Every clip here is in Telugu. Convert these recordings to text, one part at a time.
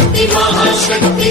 శక్తి మహాశక్తి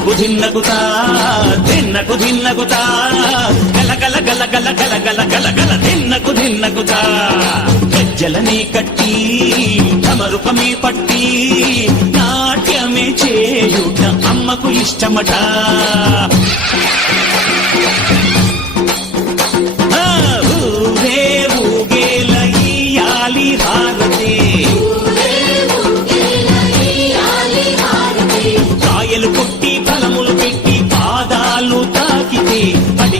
ధిన్నకు ధిన్నకుతా. ధిన్నకు ధిన్నకుతా గలగల గలగల గలగల గలగల ధిన్నకు ధిన్నకుతా. గజ్జలనే కట్టి తమరుపమే పట్టి నాట్యమే చేయుట అమ్మకు ఇష్టమట.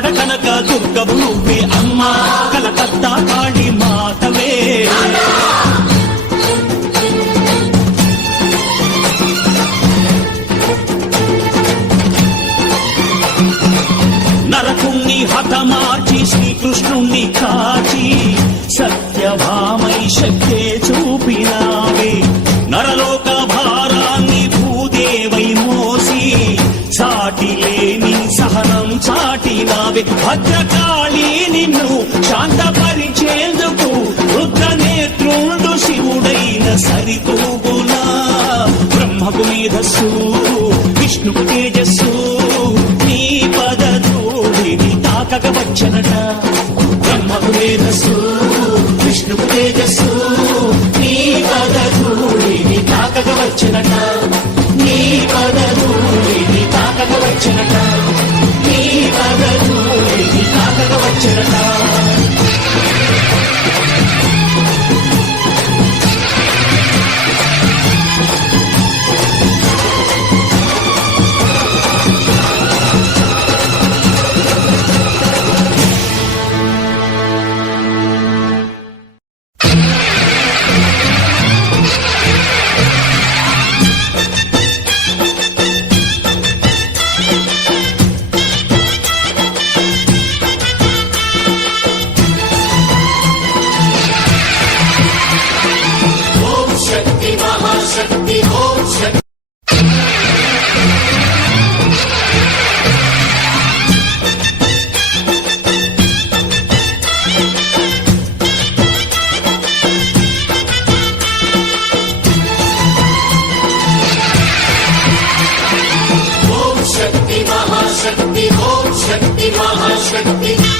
ఆడ కనక దుర్గవు నువ్వే అమ్మ. కలకత్తా కాళి మాతవే. నరకుణ్ణి హతమార్చి శ్రీకృష్ణుణ్ణి కాచి సత్యభామై శక్తే చూ భద్రకాళి నిన్ను శాంతపరిచేందుకు రుద్రనేత్రుండు శివుడైన సరితూ మేధస్సు విష్ణువు తేజస్సు నీ పద ధూళిని తాకక వచ్చనట. బ్రహ్మకు మేధస్సు విష్ణువు తేజస్సు నీ పద ధూళిని తాకక వచ్చనట. నీ పద ధూళిని తాకక వచ్చనట. మహాశక్తి ఓం శక్తి మహాశక్తి.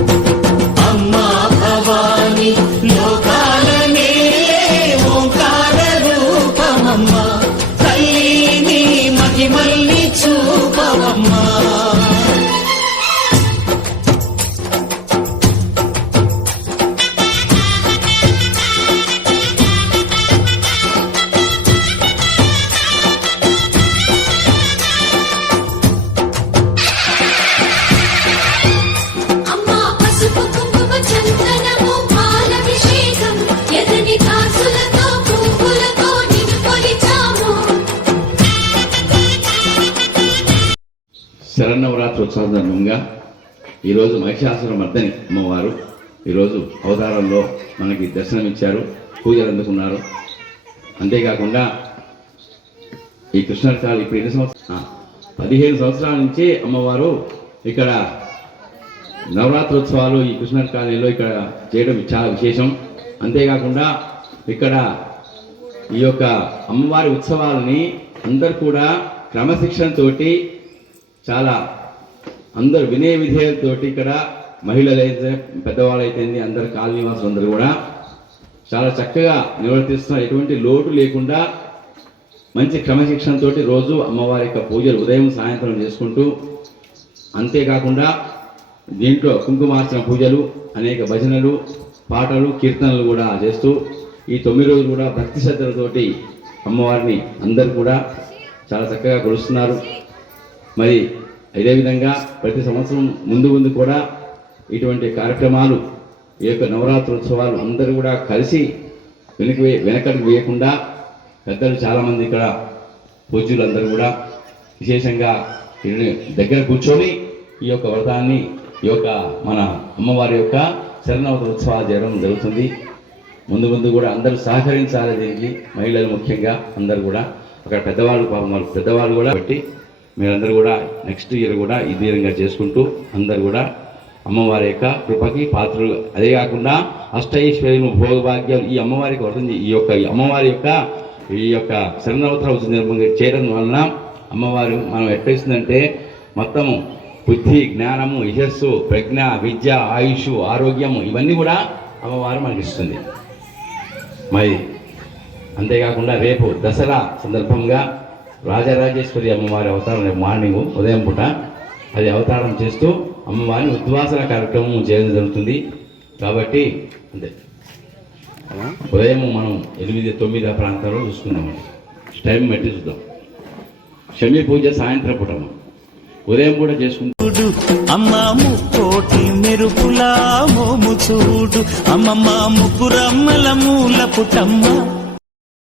సందర్భంగా ఈరోజు మహిషాసుర మర్దని అమ్మవారు ఈరోజు అవతారంలో మనకి దర్శనమిచ్చారు పూజలు అందుకున్నారు. అంతేకాకుండా ఈ కృష్ణార్థాలు ఇప్పుడు ఎన్ని సంవత్సరాలు? పదిహేను సంవత్సరాల నుంచి అమ్మవారు ఇక్కడ నవరాత్రోత్సవాలు ఈ కృష్ణ కాలనీలో ఇక్కడ చేయడం చాలా విశేషం. అంతేకాకుండా ఇక్కడ ఈ యొక్క అమ్మవారి ఉత్సవాలని అందరు కూడా క్రమశిక్షణతోటి చాలా అందరు వినయ విధేయులతోటి ఇక్కడ మహిళలైతే పెద్దవాళ్ళైతే అందరు కాలనీ వాసులు అందరూ కూడా చాలా చక్కగా నిర్వర్తిస్తున్నారు ఎటువంటి లోటు లేకుండా మంచి క్రమశిక్షణతోటి రోజు అమ్మవారి యొక్క పూజలు ఉదయం సాయంత్రం చేసుకుంటూ అంతేకాకుండా దీంట్లో కుంకుమార్చన పూజలు అనేక భజనలు పాటలు కీర్తనలు కూడా చేస్తూ ఈ తొమ్మిది రోజులు కూడా భక్తి శ్రద్ధలతోటి అమ్మవారిని అందరూ కూడా చాలా చక్కగా కొలుస్తున్నారు. మరి అదేవిధంగా ప్రతి సంవత్సరం ముందు ముందు కూడా ఇటువంటి కార్యక్రమాలు ఈ యొక్క నవరాత్రోత్సవాలు అందరూ కూడా కలిసి వెనుక వెనకడుగు వేయకుండా పెద్దలు చాలామంది ఇక్కడ పూజ్యులు అందరూ కూడా విశేషంగా దగ్గర కూర్చొని ఈ యొక్క వ్రతాన్ని ఈ యొక్క మన అమ్మవారి యొక్క శరణవత ఉత్సవాలు చేయడం జరుగుతుంది. ముందు ముందు కూడా అందరూ సహకరించాలి దీనికి మహిళలు ముఖ్యంగా అందరూ కూడా. అక్కడ పెద్దవాళ్ళు పాపం వాళ్ళు పెద్దవాళ్ళు కూడా బట్టి మీరందరూ కూడా నెక్స్ట్ ఇయర్ కూడా ఈ విధంగా చేసుకుంటూ అందరూ కూడా అమ్మవారి యొక్క కృపకి పాత్రలు. అదే కాకుండా అష్టైశ్వర్యము భోగభాగ్యాలు ఈ అమ్మవారికి వర్తం ఈ యొక్క ఈ అమ్మవారి యొక్క ఈ యొక్క శరణవతర చేయడం వలన అమ్మవారు మనం ఎట్టిస్తుందంటే మొత్తము బుద్ధి జ్ఞానము యశస్సు ప్రజ్ఞ విద్య ఆయుష్ ఆరోగ్యము ఇవన్నీ కూడా అమ్మవారు మనకి ఇస్తుంది. మరి అంతేకాకుండా రేపు దసరా సందర్భంగా రాజరాజేశ్వరి అమ్మవారి అవతారం రేపు మార్నింగ్ ఉదయం పూట. అది అవతారం చేస్తూ అమ్మవారిని ఉద్వాసన కార్యక్రమం చేయడం జరుగుతుంది. కాబట్టి అంతే. ఉదయం మనం ఎనిమిది తొమ్మిది ఆ ప్రాంతాల్లో చూసుకుందామండి టైం పెట్టి చూద్దాం. షమి పూజ సాయంత్రం పూట ఉదయం కూడా చేసుకుంటాం చూడు అమ్మ ముక్కోటి మెరుపులా మోము చూడు. అమ్మమ్మ ముగ్గురమ్మల మూల పుటమ్మ